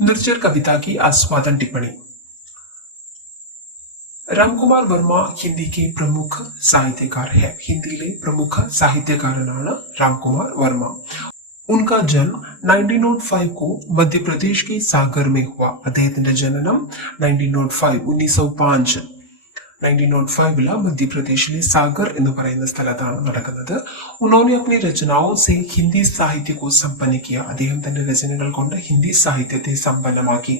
निर्जर कविता की आस्वादन टिप्पणी। रामकुमार वर्मा हिंदी के प्रमुख साहित्यकार है। हिंदी प्रमुख साहित्यकाराണ് रामकुमार वर्मा। उनका जन्म 1905 को मध्य प्रदेश के सागर में हुआ। അദ്ദേഹത്തിന്റെ ജനനം 1905 1905 मध्य प्रदेश सागर നടക്കുന്നത്। उन्होंने अपनी रचनाओं से हिंदी साहित्य को संपन्न किया। അദ്ദേഹം തന്റെ രചനകൾ കൊണ്ട് ഹിന്ദി സാഹിത്യത്തെ സമ്പന്നമാക്കി।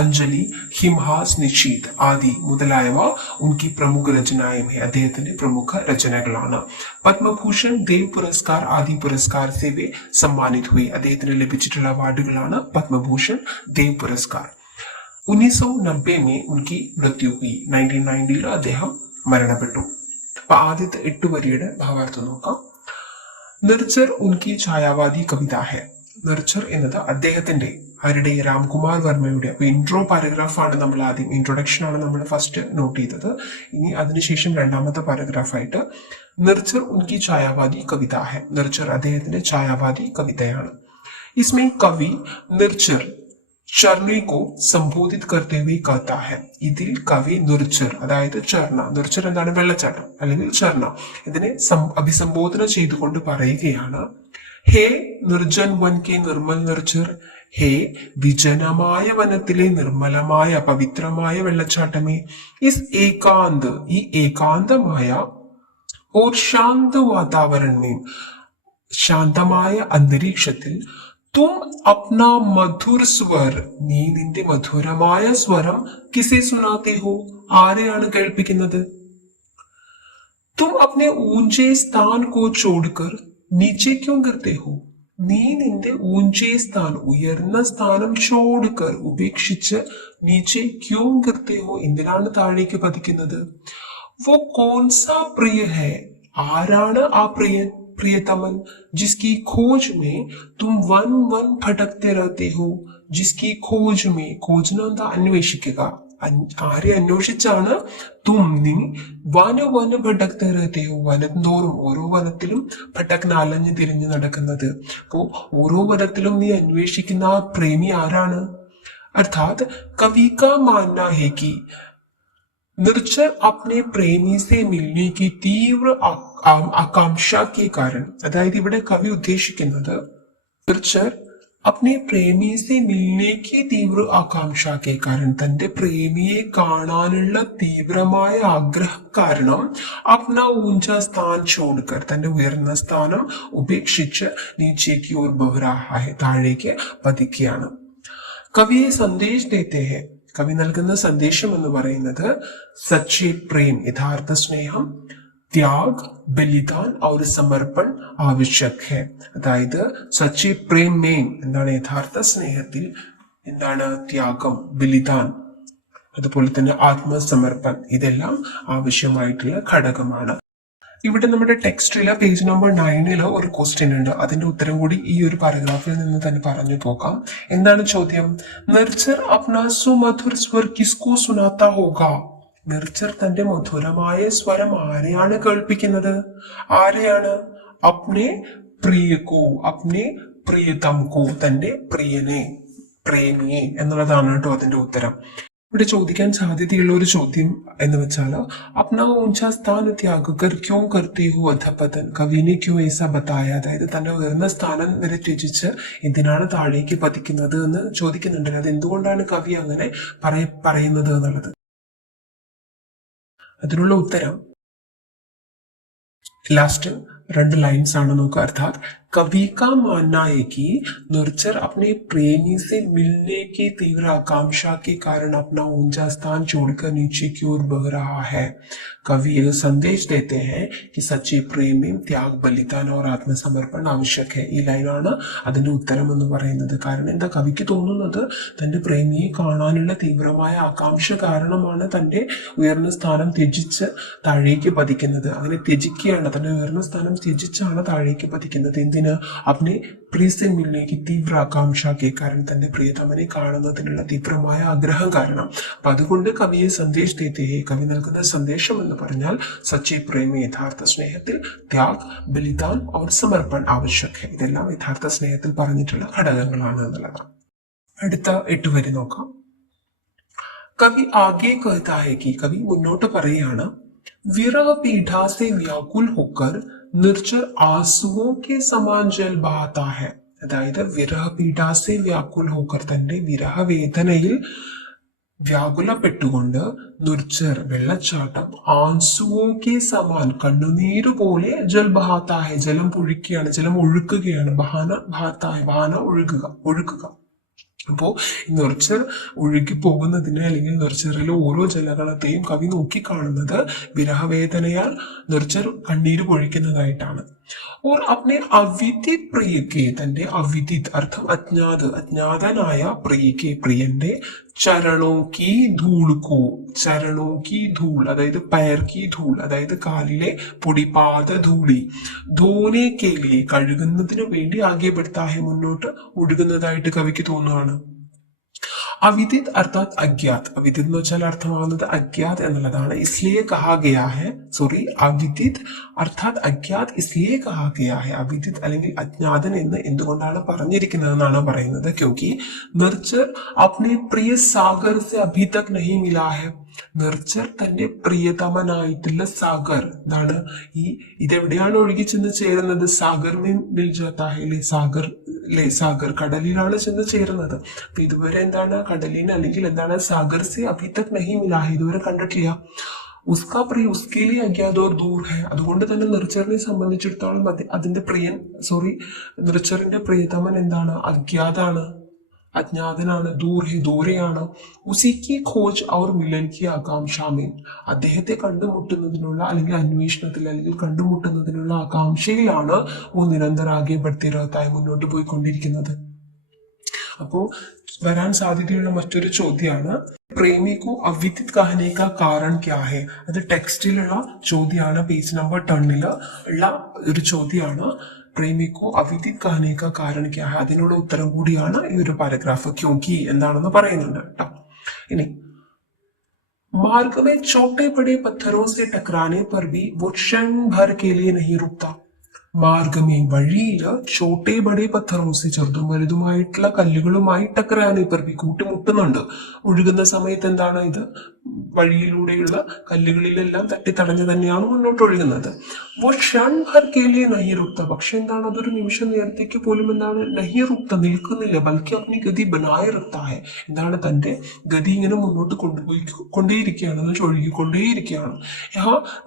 अंजलि, हिमहास, निशीथ आदि മുതലായവ उनकी प्रमुख रचनाएं हैं। അദ്ദേഹത്തിന്റെ प्रमुख രചനകളാണ്। പത്മഭൂഷൺ, ദേവ് പുരസ്കാർ ആദി പുരസ്കാർ से वे सम्मानित हुए। അദ്ദേഹത്തിന് ലഭിച്ചിട്ടുള്ള അവാർഡുകളാണ് പത്മഭൂഷൺ, ദേവ് പുരസ്കാർ। 1990 में उनकी मृत्यु हुई। 1990 അദ്ദേഹം മരണപ്പെട്ടു। അപ്പൊ ആദ്യത്തെ 8 വരിയുടെ ഭാവാർത്ഥം നോക്കാം। നിർജർ ഉൻകി ഛായാവാദി കവിത ഹെ। നിർജർ എന്നത് അദ്ദേഹത്തിന്റെ ആരുടെ രാംകുമാർ വർമ്മയുടെ ഇൻട്രോ പാരഗ്രാഫാണ് നമ്മൾ ആദ്യം, ഇൻട്രൊഡക്ഷൻ ആണ് നമ്മൾ ഫസ്റ്റ് നോട്ട് ചെയ്തത്. ഇനി അതിനുശേഷം രണ്ടാമത്തെ പാരഗ്രാഫായിട്ട് നിർജർ ഉൻകി ഛായാവാദി കവിത ഹെ। നിർജർ അദ്ദേഹത്തിന്റെ ഛായാവാദി കവിതയാണ്। इसमें कवि निर्जर ചർണെ को संबोधित करते हुए कहता है। ഇതിൽ കവി നിർജർ അതായത് ചർണ, നിർജർ എന്താണ് വെള്ളച്ചാട്ടം അല്ലെങ്കിൽ ചർണ, ഇതിനെ അഭിസംബോധന ചെയ്തുകൊണ്ട് പറയുകയാണ്, ഹേ നിർജൻ വൻ കെ നിർമ്മൽ നിർജർ, ഹേ വിജനമായ വനത്തിലെ നിർമ്മലമായ പവിത്രമായ വെള്ളച്ചാട്ടമേ, ഇസ് ഏകാന്ത് ഈ ഏകാന്തമായ ഓർ ശാന്ത വാതാവരണമേ ശാന്തമായ അന്തരീക്ഷത്തിൽ तुम अपना मधुर स्वर നീ നിന്റെ മധുരമായ സ്വരം किसे सुनाते हो ആരെയാണ് കേൾപ്പിക്കുന്നത്? तुम अपने ऊंचे स्थान को छोड़कर नीचे क्यों गिरते हो നീ നിന്റെ ഊഞ്ചേ സ്ഥാൻ ഉയർന്ന സ്ഥാനം ചോടുകർ ഉപേക്ഷിച്ച് നീച്ചെ ക്യോं गिरते हो എന്തിനാണ് താഴേക്ക് പതിക്കുന്നത്? वो कौन सा प्रिय है ആരാണ് ആ പ്രിയൻ प्रियतमन जिसकी खोज में तुम वन वन भटकते रहते हो। जिसकी खोज में खोजना എന്താ അന്വേഷിക്കുക, ആരെ അന്വേഷിച്ചാണ് തും നീ വന വന ഭട്ടക്തെ रहते हो വനത്തോറും ഓരോ വനത്തിലും ഭട്ടക്ന അലഞ്ഞു തിരിഞ്ഞു നടക്കുന്നത്. അപ്പോ ഓരോ വനത്തിലും നീ അന്വേഷിക്കുന്ന ആ പ്രേമി ആരാണ്? अर्थात कवि का मानना है कि निर्जर अपने प्रेमी से मिलने की तीव्र आकांक्षा के कारण, അതായത് ഇവിടെ കവി ഉദ്ദേശിക്കുന്നത് നിർജർ अपने प्रेमी से मिलने की तीव्र आकांक्षा के कारण തന്റെ പ്രേമിയെ കാണാനുള്ള തീവ്രമായ ആഗ്രഹം കാരണം अपना ऊंचा स्थान छोड़कर തന്റെ ഉയർന്ന സ്ഥാനം ഉപേക്ഷിച്ച് नीचे ओर बढ़ रहा है താഴേക്ക് പതിക്കുകയാണ്। കവിയെ സന്ദേശ് ദേത്തെ ഹെ കവി നൽകുന്ന സന്ദേശം എന്ന് പറയുന്നത് സച്ചേ പ്രേം യഥാർത്ഥ സ്നേഹം, ത്യാഗ് ബലിദാൻ और സമർപ്പൺ ആവശ്യക് ഹെ അതായത് സച്ചേ പ്രേം മേം എന്താണ് യഥാർത്ഥ സ്നേഹത്തിൽ എന്താണ് ത്യാഗം, ബലിദാൻ, അതുപോലെ തന്നെ ആത്മസമർപ്പൺ ഇതെല്ലാം ആവശ്യമായിട്ടുള്ള ഘടകമാണ്। ഇവിടെ നമ്മുടെ ടെക്സ്റ്റില് പേജ് നമ്പർ 9 ഒരു ക്വസ്റ്റ്യൻ ഉണ്ട്. അതിന്റെ ഉത്തരം കൂടി ഈ ഒരു പാരഗ്രാഫിൽ നിന്ന് തന്നെ പറഞ്ഞു പോകാം। എന്താണ് ചോദ്യം? നിർജർ അപ്നാ സുമധുർ സ്വർ കിസ്കോ സുനാത്ത ഹോഗാ നിർജർ തന്റെ മധുരമായ സ്വരം ആരെയാണ് കേൾപ്പിക്കുന്നത്? ആരെയാണ്? അപ്നെ പ്രിയകോ അപ്നെ പ്രിയതം കോ തന്റെ പ്രിയനെ, പ്രേമിയെ എന്നുള്ളതാണ് കേട്ടോ അതിന്റെ ഉത്തരം। ഇവിടെ ചോദിക്കാൻ സാധ്യതയുള്ള ഒരു ചോദ്യം എന്ന് വെച്ചാൽ അപ്നാ ഊഞ്ചാ സ്ഥാൻ ത്യാഗ് കർ ക്യോं करते हो अधपतन കവിനെ ക്യോं ऐसा बताया അതായത് തന്റെ ഉയർന്ന സ്ഥാനം വരെ ത്യജിച്ച് എന്തിനാണ് താഴേക്ക് പതിക്കുന്നത് എന്ന് ചോദിക്കുന്നുണ്ട്। അത് എന്തുകൊണ്ടാണ് കവി അങ്ങനെ പറയുന്നത് എന്നുള്ളത് അതിനുള്ള ഉത്തരം ലാസ്റ്റ് 2 ലൈൻസ് ആണ് നോക്കുക। अर्थात कवि का मानना है कि निर्जर अपने प्रेमी से मिलने की तीव्र आकांक्षा के कारण अपना ऊंचा स्थान छोड़कर नीचे की ओर बढ़ रहा है। कवि यह संदेश देते हैं कि सच्चे प्रेम में त्याग, बलिदान और ആത്മസമർപ്പൺ ആവശ്യക് है। ഈ ലൈനാണ് അതിന്റെ ഉത്തരം എന്ന് പറയുന്നത്। കാരണം എന്താ കവിക്ക് തോന്നുന്നത് തന്റെ പ്രേമിയെ കാണാനുള്ള തീവ്രമായ ആകാംക്ഷ കാരണമാണ് തന്റെ ഉയർന്ന സ്ഥാനം ത്യജിച്ച് താഴേക്ക് പതിക്കുന്നത്। അങ്ങനെ ത്യജിക്കുകയാണ്, തന്റെ ഉയർന്ന സ്ഥാനം ത്യജിച്ചാണ് താഴേക്ക് പതിക്കുന്നത്। എന്തിന്? अपने प्रिय से मिलने की तीव्र आकांक्षा के कारण തന്റെ പ്രിയതമനെ കാണുന്നതിനുള്ള തീവ്രമായ ആഗ്രഹം കാരണം। അപ്പൊ അതുകൊണ്ട് കവിയെ സന്ദേശ് ദേത്തെ ഹെ കവി നൽകുന്ന സന്ദേശം എന്ന് പറഞ്ഞാൽ സച്ചേ പ്രേമി യഥാർത്ഥ സ്നേഹത്തിൽ ത്യാഗ്, ബലിദാൻ और സമർപ്പൺ ആവശ്യക് ഹെ ഇതെല്ലാം യഥാർത്ഥ സ്നേഹത്തിൽ പറഞ്ഞിട്ടുള്ള ഘടകങ്ങളാണ് എന്നുള്ളതാണ്। അടുത്ത 8 വരി നോക്കാം. कवि आगे कहता है कि कवि മുന്നോട്ട് പറയാണ് विरह पीढ़ा से व्याकुल होकर निर्जर आंसुओं के समान जल बहाता है. അതായത് വിരഹ പീഠാസെ വ്യാകുൽ ഹോക്കർ തന്റെ വിരഹ വേദനയിൽ വ്യാകുലപ്പെട്ടുകൊണ്ട് നിർജർ വെള്ളച്ചാട്ടം ആൻസുവോ കെ സമാൻ കണ്ണുനീര് പോലെ ജൽ ബഹാത്തായ ജലം പൊഴിക്കുകയാണ്, ജലം ഒഴുക്കുകയാണ്. ബഹാന ബഹാത്തായ ബഹാന ഒഴുകുക. അപ്പോ നെർച്ചർ ഒഴുകി പോകുന്നതിനെ അല്ലെങ്കിൽ നെർച്ചറിലെ ഓരോ ജലഗണത്തെയും കവി നോക്കിക്കാണുന്നത് വിരഹവേദനയാൽ നെർച്ചർ കണ്ണീര് പൊഴിക്കുന്നതായിട്ടാണ്. ഓർ അപ്നെ അവിദിത് പ്രിയക്കെ തന്റെ അവിദിത് അർത്ഥം അജ്ഞാതനായ പ്രിയക്കെ പ്രിയന്റെ ചരണോ കി ധൂൾ അതായത് പയർ കി ധൂൾ അതായത് കാലിലെ പൊടിപാത ധൂളി ധോനെ കേലിയെ കഴുകുന്നതിന് വേണ്ടി ആകെ ബഡ്താഹെ മുന്നോട്ട് ഒഴുകുന്നതായിട്ട് കവിക്ക് തോന്നുകയാണ്. അവിദിത് അർത്ഥാത് അജ്ഞാത്. അവിദിത് എന്ന് വെച്ചാൽ അർത്ഥമാകുന്നത് അജ്ഞാത് എന്നുള്ളതാണ്. ഇസ്ലിയെ കഹാ ഗയാ ഹെ അവിദിത് അർത്ഥാത് അജ്ഞാത് ഇസ്ലിയെ കഹാ ഗയാ ഹെ. അവിദിത് അല്ലെങ്കിൽ അജ്ഞാതൻ എന്ന് എന്തുകൊണ്ടാണ് പറഞ്ഞിരിക്കുന്നത് എന്നാണ് പറയുന്നത്. ക്യോങ്കി നിർജർ അപ്നെ പ്രിയ സാഗർ സെ അഭി തക് നഹി മിലാ ഹെ. നിർജർ തന്റെ പ്രിയതമനായിട്ടുള്ള സാഗർ എന്താണ് ഇതെവിടെയാണ് ഒഴുകി ചെന്ന് ചേരുന്നത്? സാഗർ മിൽ ജാത്താ ഹെ സാഗർ കടലിലാണ് ചെന്ന് ചേരുന്നത്. അപ്പൊ ഇതുവരെ എന്താണ് കടലിന് അല്ലെങ്കിൽ എന്താണ് സാഗർ സെ അഭി തക് നഹി മിലാ ഹെ, ഇതുവരെ കണ്ടിട്ടില്ല. ഉസ്കാ പ്രിയ ഉസ്കേലി അജ്ഞാതോർ ദൂർ ഹെ. അതുകൊണ്ട് തന്നെ നിർച്ചറിനെ സംബന്ധിച്ചിടത്തോളം അതിന്റെ നിർച്ചറിന്റെ പ്രിയതമൻ എന്താണ്? അജ്ഞാതാണ്, അജ്ഞാതനാണ്, ദൂരെയാണ്. ഉസിക്ക് ഖോജ് ഔർ മിലൻ കി ആകാംക്ഷാമേൻ. അദ്ദേഹത്തെ കണ്ടുമുട്ടുന്നതിനുള്ള അല്ലെങ്കിൽ അന്വേഷണത്തിൽ അല്ലെങ്കിൽ കണ്ടുമുട്ടുന്നതിനുള്ള ആകാംക്ഷയിലാണ് നിരന്തരം ആകെ ബഡ്തിരഹത്തായി മുന്നോട്ട് പോയിക്കൊണ്ടിരിക്കുന്നത്. അപ്പോ വരാൻ സാധ്യതയുള്ള മറ്റൊരു ചോദ്യമാണ് പ്രേമിക്കു അവിദിത് കഹനെ കാ കാരൺ ക്യാ ഹെ. അത് ടെക്സ്റ്റിലുള്ള ചോദ്യമാണ്, പേജ് നമ്പർ 10 ഉള്ള ഒരു ചോദ്യമാണ്. പ്രേമിക്കു അവിദിത് കഹനെ കാ കാരൺ ക്യാ ഹെ, അതിനുള്ള ഉത്തരം കൂടിയാണ് ഈ ഒരു പാരഗ്രാഫ്. ക്യോങ്കി എന്താണെന്ന് പറയുന്നുണ്ട് കേട്ടോ. ഇനി मार्ग में छोटे बड़े पत्थरों से टकराने पर भी वो क्षण भर के लिए नहीं रुकता. മാർഗമേ വഴിയില് ചോട്ടെ ബഡേ പത്ഥറോസി ചെറുതും വലുതുമായിട്ടുള്ള കല്ലുകളുമായി ടക്കറാനെ പർവി കൂട്ടിമുട്ടുന്നുണ്ട്. ഒഴുകുന്ന സമയത്ത് എന്താണ് ഇത്? വഴിയിലൂടെയുള്ള കല്ലുകളിലെല്ലാം തട്ടിത്തടഞ്ഞു തന്നെയാണ് മുന്നോട്ട് ഒഴുകുന്നത്. നഹിറുക്ത, പക്ഷെ എന്താണ് അതൊരു നിമിഷ നേരത്തേക്ക് പോലും എന്താണ് നഹിറുക്ത നിൽക്കുന്നില്ല. ബൽക്കി അപ്നി ഗതി ബനായ റക്താഹെ, എന്താണ് തന്റെ ഗതി ഇങ്ങനെ മുന്നോട്ട് കൊണ്ടേയിരിക്കുകയാണ്, ഒഴുകിക്കൊണ്ടേയിരിക്കുകയാണ്.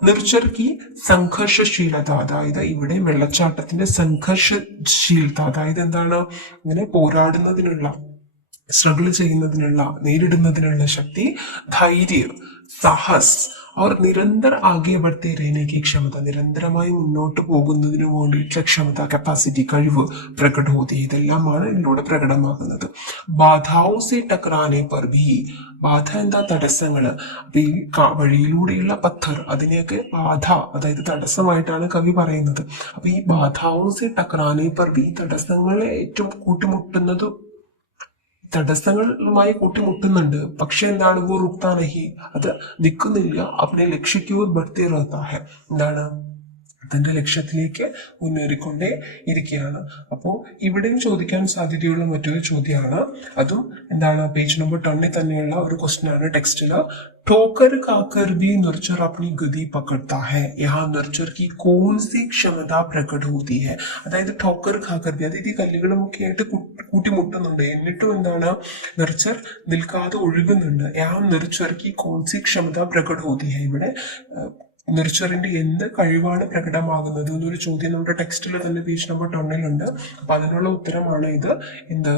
നിർച്ചർക്കി സംഘർഷശീലത, അതായത് ഇവിടെ വെള്ളച്ചാട്ടത്തിന്റെ സംഘർഷശീലത, അതായത് എന്താണ് ഇങ്ങനെ പോരാടുന്നതിനുള്ള സ്ട്രഗിൾ ചെയ്യുന്നതിനുള്ള നേരിടുന്നതിനുള്ള ശക്തി, ധൈര്യ, സാഹസ് അവർ നിരന്തര ആകെ ബഡ്തേ രഹനെ ക്ഷമത, നിരന്തരമായി മുന്നോട്ട് പോകുന്നതിന് വേണ്ടിയിട്ടുള്ള ക്ഷമത, കപ്പാസിറ്റി, കഴിവ് പ്രകട ഹോതി, ഇതെല്ലാമാണ് ഇതിലൂടെ പ്രകടമാകുന്നത്. ബാധാവും സെ ടക്രാനെ പർ ഭി, ബാധ എന്താ? തടസ്സങ്ങള്. അപ്പൊ ഈ വഴിയിലൂടെയുള്ള പത്ഥർ, അതിനെയൊക്കെ ബാധ അതായത് തടസ്സമായിട്ടാണ് കവി പറയുന്നത്. അപ്പൊ ഈ ബാധാവും സെ ടക്രാനെ പർ ഭി, തടസ്സങ്ങളെ ഏറ്റവും കൂട്ടിമുട്ടുന്നത് തടസ്സങ്ങളുമായി കൂട്ടിമുട്ടുന്നുണ്ട്. പക്ഷെ എന്താണ്? വോ റുക്താ നഹി, അത് നിൽക്കുന്നില്ല. അപ്പനെ ലക്ഷ്യക്കോ ബഡ്തേ റഹ്താ ഹെ, എന്താണ് തന്റെ ലക്ഷ്യത്തിലേക്ക് മുന്നേറിക്കൊണ്ടേ ഇരിക്കുകയാണ്. അപ്പോൾ ഇവിടെയും ചോദിക്കാൻ സാധ്യതയുള്ള മറ്റൊരു ചോദ്യമാണ്. അതും എന്താണ്? പേജ് നമ്പർ 10 തന്നെയുള്ള ഒരു ക്വസ്റ്റ്യൻ ആണ് ടെക്സ്റ്റില്. ठोकर खाकर भी नर्चर अपनी गति पकड़ता है, यहाँ नर्चर की कौन सी क्षमता प्रकट होती है? അതായത് ठोकर खाकर भी, അതായത് ഈ കല്ലുകളുമൊക്കെ ആയിട്ട് കൂട്ടിമുട്ടുന്നുണ്ട്, എന്നിട്ടും എന്താണ് നർച്ചർ നിൽക്കാതെ ഒഴുകുന്നുണ്ട്. यहाँ नर्चर की कौन सी क्षमता प्रकट होती है, ഇവിടെ നർച്ചറിന്റെ എന്ത് കഴിവാണ് പ്രകടമാകുന്നത് എന്നൊരു ചോദ്യം നമ്മുടെ ടെക്സ്റ്റിൽ തന്നെ പേജ് നമ്പർ 10 ഉണ്ട്. അപ്പൊ അതിനുള്ള ഉത്തരമാണ് ഇത്. എന്ത്?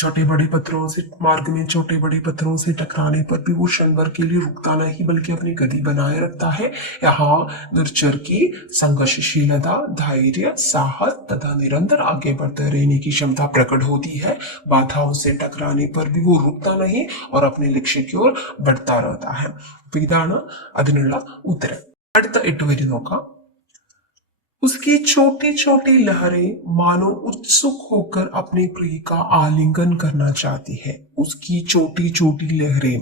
छोटे बड़े पत्थरों से मार्ग में छोटे बड़े पत्थरों से टकराने पर भी वो क्षण भर के लिए रुकता नहीं बल्कि अपनी गति बनाए रखता है. यहाँ नर्चर की संघर्षशीलता, धैर्य, साहस तथा निरंतर आगे बढ़ते रहने की क्षमता प्रकट होती है. बाधाओं से टकराने पर भी वो रुकता नहीं और अपने लक्ष्य की ओर बढ़ता रहता है. അപ്പൊ ഇതാണ് അതിനുള്ള ഉത്തരം. അടുത്ത 8 വരി നോക്കാം. उसकी छोटी छोटी लहरें मानो उत्सुक होकर अपने प्रिय का आलिंगन करना चाहती है. उसकी छोटी छोटी लहरें,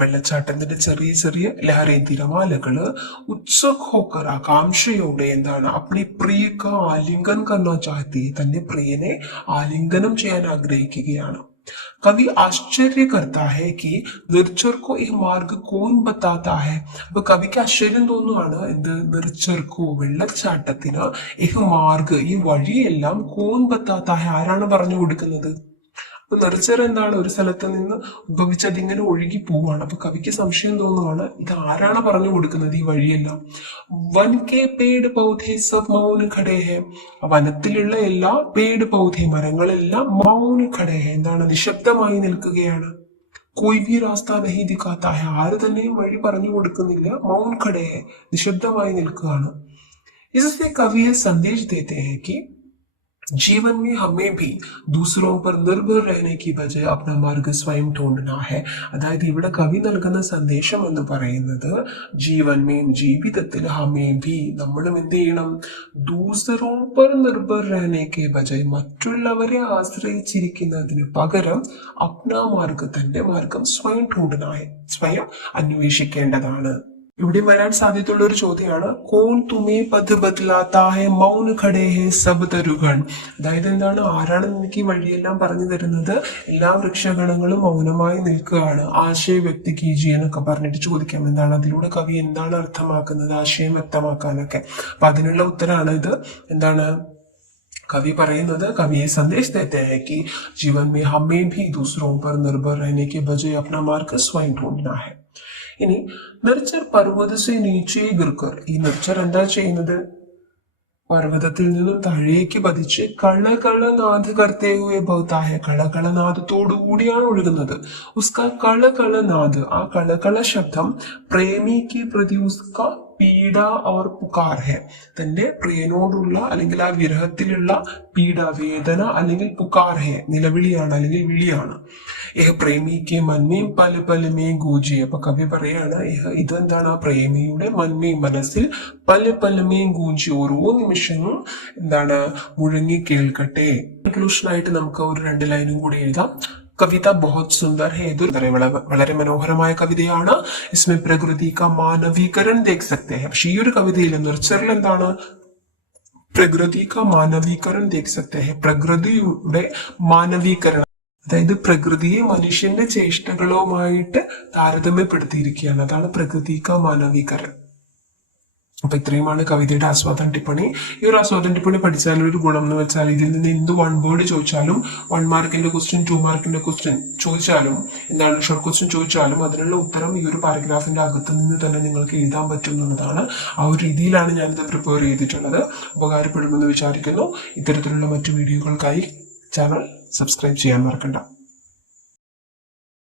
വെള്ളച്ചാട്ടത്തിന്റെ ചെറിയ ചെറിയ ലഹരി തിരമാലകള് ഉത്സുക് ഹോക്കർ ആകാംക്ഷയോടെ എന്താണ് അപ്നി പ്രിയക ആലിംഗൻ കർണ ചാഹത്തി തന്റെ പ്രിയനെ ആലിംഗനം ചെയ്യാൻ ആഗ്രഹിക്കുകയാണ്. कवि आश्चर्य करता है कि निर्जर को यह मार्ग कौन बताता है. അപ്പൊ കവിക്ക് ആശ്ചര്യം തോന്നുവാണ് എന്ത് നിർച്ചർക്കോ വെള്ളച്ചാട്ടത്തിന് ഈ മാർഗ് ഈ വഴിയെല്ലാം കോൺ ബത്താത്ത ഹെ ആരാണ് പറഞ്ഞു കൊടുക്കുന്നത്. അപ്പൊ നെർച്ചർ എന്താണ് ഒരു സ്ഥലത്ത് നിന്ന് ഉത്ഭവിച്ച് അതിങ്ങനെ ഒഴുകി പോവാണ്. അപ്പൊ കവിക്ക് സംശയം തോന്നുവാണ് ഇത് ആരാണ് പറഞ്ഞു കൊടുക്കുന്നത് ഈ വഴിയെല്ലാം. വൻ കെ പേട് പൗധേ സബ് മൗന ഖടേ ഹെ. വനത്തിലുള്ള എല്ലാ പേട് പൗധേ മരങ്ങളെല്ലാം മൗന ഖടേ ഹെ എന്താണ് നിശബ്ദമായി നിൽക്കുകയാണ്. कोई भी रास्ता नहीं दिखाता है ആര് തന്നെയും വഴി പറഞ്ഞു കൊടുക്കുന്നില്ല. മൗൻ ഖടേ ഹെ നിശബ്ദമായി നിൽക്കുകയാണ്. इससे कवि संदेश देते हैं कि जीवन में हमें भी दूसरों पर निर्भर रहने की बजाय अपना मार्ग स्वयं ढूंढना है. അതായത് ഇവിടെ കവി നൽകുന്ന സന്ദേശം എന്ന് പറയുന്നത് ജീവൻ ജീവിതത്തിൽ ഹമേ ഭി നമ്മളും എന്ത് ചെയ്യണം ദൂസറോ പർ നിർഭർ രഹനേക്ക് ബജായ് മറ്റുള്ളവരെ ആശ്രയിച്ചിരിക്കുന്നതിന് പകരം അപ്നാ മാർഗ് തന്റെ മാർഗം സ്വയം ढूंढना है സ്വയം അന്വേഷിക്കേണ്ടതാണ്. ഇവിടെ വരാൻ സാധ്യതയുള്ള ഒരു ചോദ്യമാണ് കോൺ തുമേ പഥ് ബദ്ലാത്താ ഹെ മൗൻ ഖടേ ഹെ സബ് തരുഗൺ. അതായത് എന്താണ് ആരാണ് നിനക്ക് ഈ വഴിയെല്ലാം പറഞ്ഞു തരുന്നത്. എല്ലാ വൃക്ഷഗണങ്ങളും മൗനമായി നിൽക്കുകയാണ്. ആശയം വ്യക്തി കീജി എന്നൊക്കെ പറഞ്ഞിട്ട് ചോദിക്കാം എന്താണ് അതിലൂടെ കവി എന്താണ് അർത്ഥമാക്കുന്നത് ആശയം വ്യക്തമാക്കാനൊക്കെ. അപ്പൊ അതിനുള്ള ഉത്തരമാണ് ഇത്. എന്താണ് कवि പറയുന്നത് कवि ये संदेश देते हैं कि जीवन में हमें भी दूसरों पर निर्भर रहने के बजाय अपना मार्ग स्वयं ढूंढना है. ഇനി നിർച്ചർ പർവ്വതസെ നീച്ചേ ഗിർക്കർ. ഈ നിർച്ചർ എന്താ ചെയ്യുന്നത് പർവ്വതത്തിൽ നിന്നും താഴേക്ക് പതിച്ച് കളകളനാഥ് കർത്തേ ഹുവേ ബഹുതാ ഹെ. കളകളനാഥത്തോടു കൂടിയാണ് ഒഴുകുന്നത്. ഉസ്കാ കളകളനാഥ് ആ കളകള ശബ്ദം പ്രേമിക്ക് പ്രതി ഉസ്കാ പീഡ ഓർ പുകാർ ഹെ. തന്റെ പ്രിയനോടുള്ള അല്ലെങ്കിൽ ആ വിരഹത്തിലുള്ള പീഡ വേദന അല്ലെങ്കിൽ പുകാർ ഹെ നിലവിളിയാണ് അല്ലെങ്കിൽ വിളിയാണ്. ഏഹ് പ്രേമിക്ക് മന്മേം പല പലമേ ഗൂജി. അപ്പൊ കവി പറയാണ് ഇതെന്താണ് ആ പ്രേമിയുടെ മന്മേം മനസ്സിൽ പല പലമേ ഗൂജി ഓരോ നിമിഷവും എന്താണ് മുഴങ്ങി കേൾക്കട്ടെ. കൺക്ലൂഷനായിട്ട് നമുക്ക് ഒരു 2 ലൈനും കൂടി എഴുതാം. കവിത ബഹുത് സുന്ദർ ഹെ. ഇത് വളരെ മനോഹരമായ കവിതയാണ്. ഇസ്മേ പ്രകൃതി കാ മാനവീകരൺ ദേഖ് സക്തേ ഹെ. പക്ഷെ ഈ ഒരു കവിതയിൽ നിർച്ചറിൽ എന്താണ് പ്രകൃതി കാ മാനവീകരൺ ദേഖ് സക്തേ ഹെ. പ്രകൃതിയുടെ മാനവീകരണം അതായത് പ്രകൃതിയെ മനുഷ്യന്റെ ചേഷ്ടകളുമായിട്ട് താരതമ്യപ്പെടുത്തിയിരിക്കുകയാണ്. അതാണ് പ്രകൃതി കാ മാനവീകരൺ. അപ്പൊ ഇത്രയുമാണ് കവിതയുടെ ആസ്വാദന ടിപ്പണി. ഈ ഒരു ആസ്വാദന ടിപ്പണി പഠിച്ചാൽ ഒരു ഗുണം എന്ന് വെച്ചാൽ ഇതിൽ നിന്ന് എന്ത് 1 വേർഡ് ചോദിച്ചാലും 1 മാർക്കിന്റെ ക്വസ്റ്റ്യൻ 2 മാർക്കിന്റെ ക്വസ്റ്റ്യൻ ചോദിച്ചാലും എന്താണ് ഷോർട്ട് ക്വസ്റ്റ്യൻ ചോദിച്ചാലും അതിനുള്ള ഉത്തരം ഈ ഒരു പാരഗ്രാഫിന്റെ അകത്ത് നിന്ന് തന്നെ നിങ്ങൾക്ക് എഴുതാൻ പറ്റും എന്നുള്ളതാണ്. ആ ഒരു രീതിയിലാണ് ഞാനിത് പ്രിപ്പയർ ചെയ്തിട്ടുള്ളത്. ഉപകാരപ്പെടുമെന്ന് വിചാരിക്കുന്നു. ഇത്തരത്തിലുള്ള മറ്റു വീഡിയോകൾക്കായി ചാനൽ സബ്സ്ക്രൈബ് ചെയ്യാൻ മറക്കണ്ട.